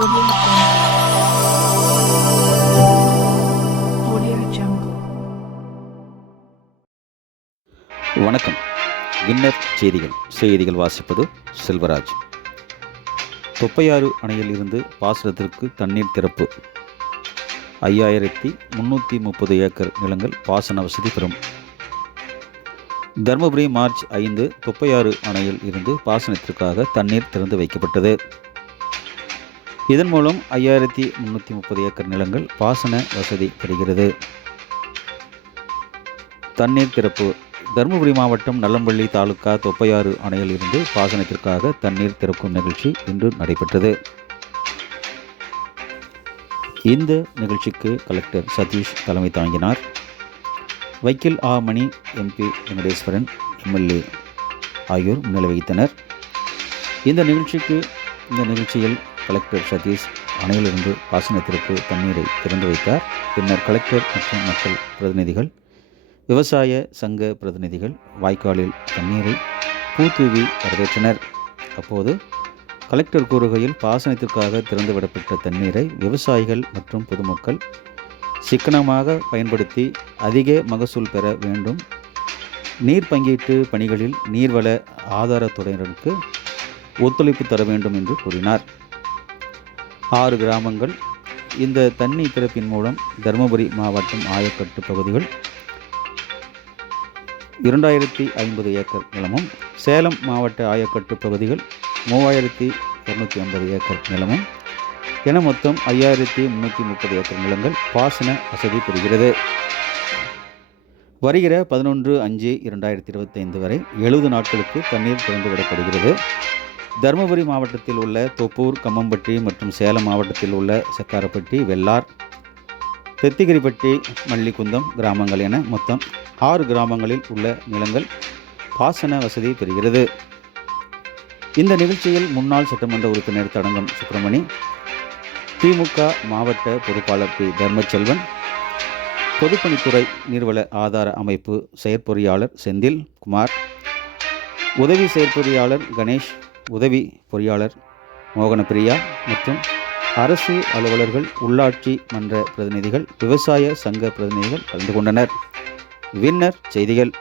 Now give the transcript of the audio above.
Audio Jungle. வணக்கம். Winner செய்திகள் வாசிப்பது செல்வராஜ். தொப்பையாறு அணையில் இருந்து பாசனத்திற்கு தண்ணீர் திறப்பு. 5330 ஏக்கர் நிலங்கள் பாசன வசதி பெறும். தருமபுரி மார்ச் 5 தொப்பையாறு அணையில் இருந்து பாசனத்திற்காக தண்ணீர் திறந்து வைக்கப்பட்டது. இதன் மூலம் 5330 ஏக்கர் நிலங்கள் பாசன வசதி பெறுகிறது. தண்ணீர் திறப்பு. தருமபுரி மாவட்டம் நல்லம்பள்ளி தாலுகா தொப்பையாறு அணையில் இருந்து பாசனத்திற்காக தண்ணீர் திறக்கும் நிகழ்ச்சி இன்று நடைபெற்றது. இந்த நிகழ்ச்சிக்கு கலெக்டர் சதீஷ் தலைமை தாங்கினார். வைக்கில் ஆ மணி, MP வெங்கடேஸ்வரன், MLA ஆகியோர் முன்னிலை வகித்தனர். இந்த நிகழ்ச்சியில் கலெக்டர் சதீஷ் அணையிலிருந்து பாசனத்திற்கு தண்ணீரை திறந்து வைத்தார். பின்னர் கலெக்டர் மற்றும் மக்கள் பிரதிநிதிகள், விவசாய சங்க பிரதிநிதிகள் வாய்க்காலில் தண்ணீரை பூத்தூவி வரவேற்றனர். அப்போது கலெக்டர் கூறுகையில், பாசனத்திற்காக திறந்துவிடப்பட்ட தண்ணீரை விவசாயிகள் மற்றும் பொதுமக்கள் சிக்கனமாக பயன்படுத்தி அதிக மகசூல் பெற வேண்டும். நீர் பங்கீட்டு பணிகளில் நீர்வள ஆதாரத்துறையினருக்கு ஒத்துழைப்பு தர வேண்டும் என்று கூறினார். 6 கிராமங்கள் இந்த தண்ணீர் திறப்பின் மூலம் தருமபுரி மாவட்டம் ஆயக்கட்டு பகுதிகள் 2050 ஏக்கர் நிலமும், சேலம் மாவட்ட ஆயக்கட்டு பகுதிகள் 3250 ஏக்கர் நிலமும் என மொத்தம் 5330 ஏக்கர் நிலங்கள் பாசன வசதி பெறுகிறது. வருகிற 11/5/2025 வரை 70 நாட்களுக்கு தண்ணீர் திறந்துவிடப்படுகிறது. தருமபுரி மாவட்டத்தில் உள்ள தொப்பூர், கம்மம்பட்டி மற்றும் சேலம் மாவட்டத்தில் உள்ள செக்காரப்பட்டி, வெள்ளார், தெத்திகிரிப்பட்டி, மல்லிகுந்தம் கிராமங்கள் என மொத்தம் 6 கிராமங்களில் உள்ள நிலங்கள் பாசன வசதி பெறுகிறது. இந்த நிகழ்ச்சியில் முன்னாள் சட்டமன்ற உறுப்பினர் தடங்கம் சுப்பிரமணி, திமுக மாவட்ட பொறுப்பாளர் P. தர்மச்செல்வன், பொதுப்பணித்துறை நீர்வள ஆதார அமைப்பு செயற்பொறியாளர் செந்தில் குமார், உதவி செயற்பொறியாளர் கணேஷ், உதவி பொறியாளர் மோகனப்பிரியா மற்றும் அரசு அலுவலர்கள், உள்ளாட்சி மன்ற பிரதிநிதிகள், விவசாய சங்க பிரதிநிதிகள் கலந்து கொண்டனர். வின்னர் செய்திகள்.